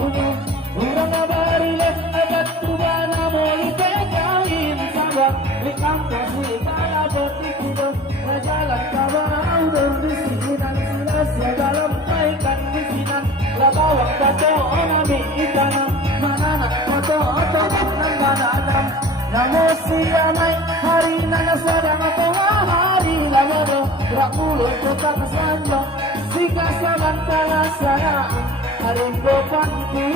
puno urang nabariles agad tubana mo ipegawin sabang ikampo si kalabot ikudo najalan kabaw bisinan sila siya dalampaikan bisinan labawang bato o nami ikanang mananak moto oto ng bananam namo siya may hari na nasadang ako hari lamado rakulot ko kakasanyo sikas naman kalasaya haring ko panti